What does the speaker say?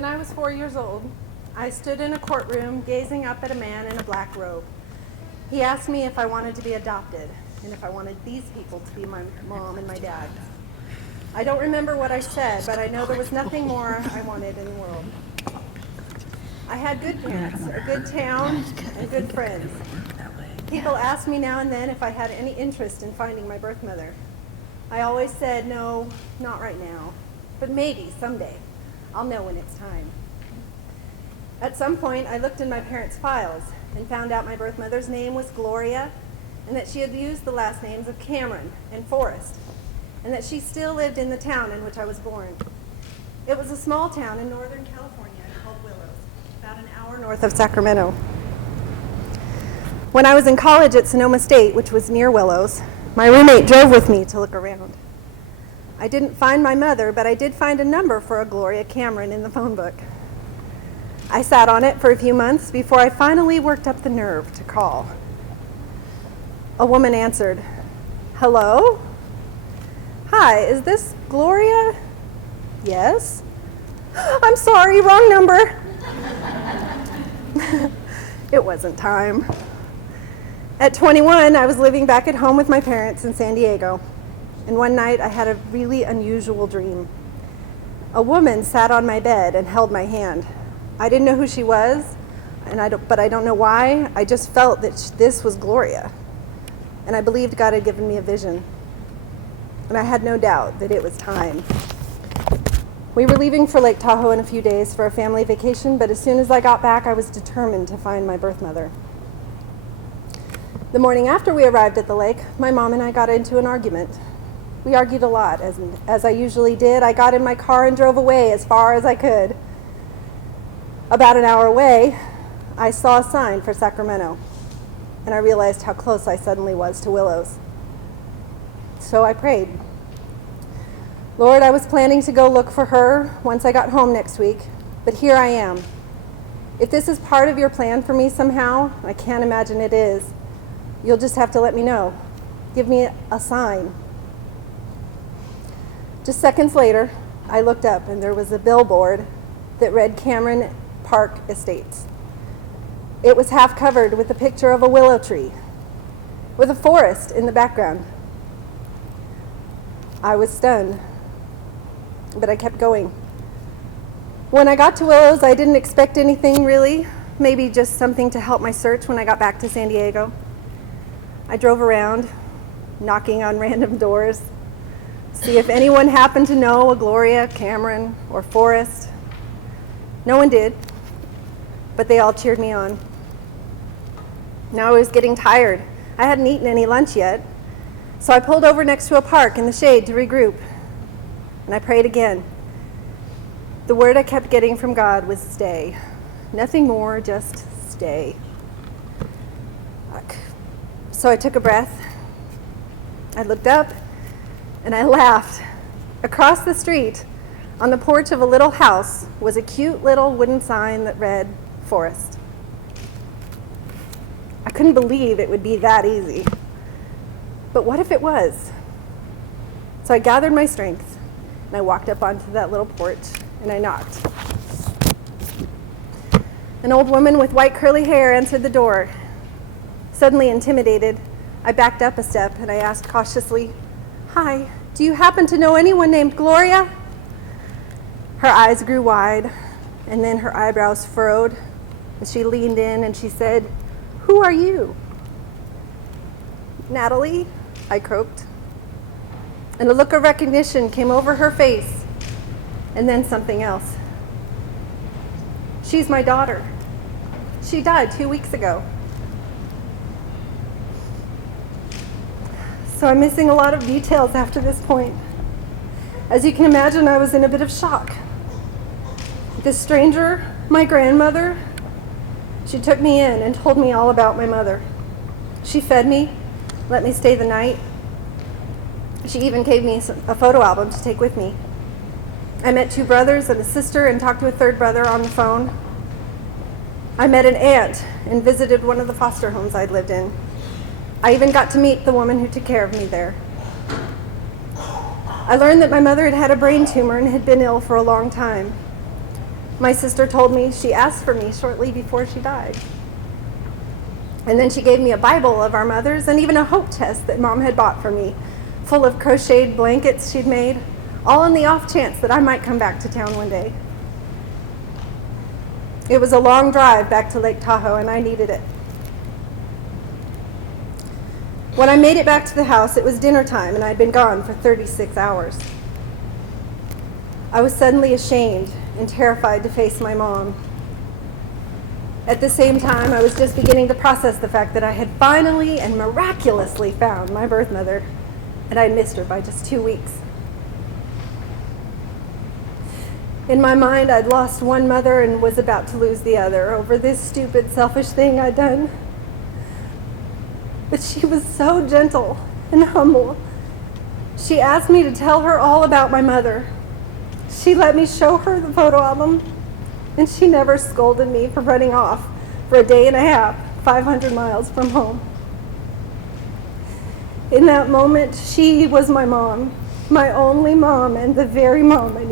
When I was 4 years old, I stood in a courtroom gazing up at a man in a black robe. He asked me if I wanted to be adopted and if I wanted these people to be my mom and my dad. I don't remember what I said, but I know there was nothing more I wanted in the world. I had good parents, a good town, and good friends. People asked me now and then if I had any interest in finding my birth mother. I always said, no, not right now, but maybe someday. I'll know when it's time. At some point, I looked in my parents' files and found out my birth mother's name was Gloria, and that she had used the last names of Cameron and Forrest, and that she still lived in the town in which I was born. It was a small town in Northern California called Willows, about an hour north of Sacramento. When I was in college at Sonoma State, which was near Willows, my roommate drove with me to look around. I didn't find my mother, but I did find a number for a Gloria Cameron in the phone book. I sat on it for a few months before I finally worked up the nerve to call. A woman answered, "Hello? Hi, is this Gloria?" "Yes." "I'm sorry, wrong number." It wasn't time. At 21, I was living back at home with my parents in San Diego. And one night I had a really unusual dream. A woman sat on my bed and held my hand. I didn't know who she was, but I don't know why. I just felt that this was Gloria. And I believed God had given me a vision. And I had no doubt that it was time. We were leaving for Lake Tahoe in a few days for a family vacation, but as soon as I got back, I was determined to find my birth mother. The morning after we arrived at the lake, my mom and I got into an argument. We argued a lot, as I usually did. I got in my car and drove away as far as I could. About an hour away, I saw a sign for Sacramento, and I realized how close I suddenly was to Willows. So I prayed. Lord, I was planning to go look for her once I got home next week, but here I am. If this is part of your plan for me somehow, I can't imagine it is, you'll just have to let me know. Give me a sign. Just seconds later, I looked up and there was a billboard that read Cameron Park Estates. It was half covered with a picture of a willow tree with a forest in the background. I was stunned, but I kept going. When I got to Willows, I didn't expect anything really, maybe just something to help my search when I got back to San Diego. I drove around, knocking on random doors, see if anyone happened to know a Gloria, Cameron, or Forrest. No one did, but they all cheered me on. Now I was getting tired. I hadn't eaten any lunch yet, so I pulled over next to a park in the shade to regroup, and I prayed again. The word I kept getting from God was stay. Nothing more, just stay. So I took a breath. I looked up, and I laughed. Across the street, on the porch of a little house, was a cute little wooden sign that read, Forest. I couldn't believe it would be that easy. But what if it was? So I gathered my strength, and I walked up onto that little porch, and I knocked. An old woman with white curly hair answered the door. Suddenly intimidated, I backed up a step, and I asked cautiously, "Hi, do you happen to know anyone named Gloria?" Her eyes grew wide, and then her eyebrows furrowed, and she leaned in and she said, "Who are you?" "Natalie," I croaked. And a look of recognition came over her face, and then something else. "She's my daughter. She died 2 weeks ago." So I'm missing a lot of details after this point. As you can imagine, I was in a bit of shock. This stranger, my grandmother, she took me in and told me all about my mother. She fed me, let me stay the night. She even gave me a photo album to take with me. I met 2 brothers and a sister and talked to a 3rd brother on the phone. I met an aunt and visited one of the foster homes I'd lived in. I even got to meet the woman who took care of me there. I learned that my mother had had a brain tumor and had been ill for a long time. My sister told me she asked for me shortly before she died. And then she gave me a Bible of our mother's and even a hope chest that Mom had bought for me, full of crocheted blankets she'd made, all on the off chance that I might come back to town one day. It was a long drive back to Lake Tahoe, and I needed it. When I made it back to the house, it was dinner time, and I'd been gone for 36 hours. I was suddenly ashamed and terrified to face my mom. At the same time, I was just beginning to process the fact that I had finally and miraculously found my birth mother, and I'd missed her by just 2 weeks. In my mind, I'd lost one mother and was about to lose the other over this stupid, selfish thing I'd done. But she was so gentle and humble. She asked me to tell her all about my mother. She let me show her the photo album, and she never scolded me for running off for a day and a half, 500 miles from home. In that moment, she was my mom, my only mom, and the very mom I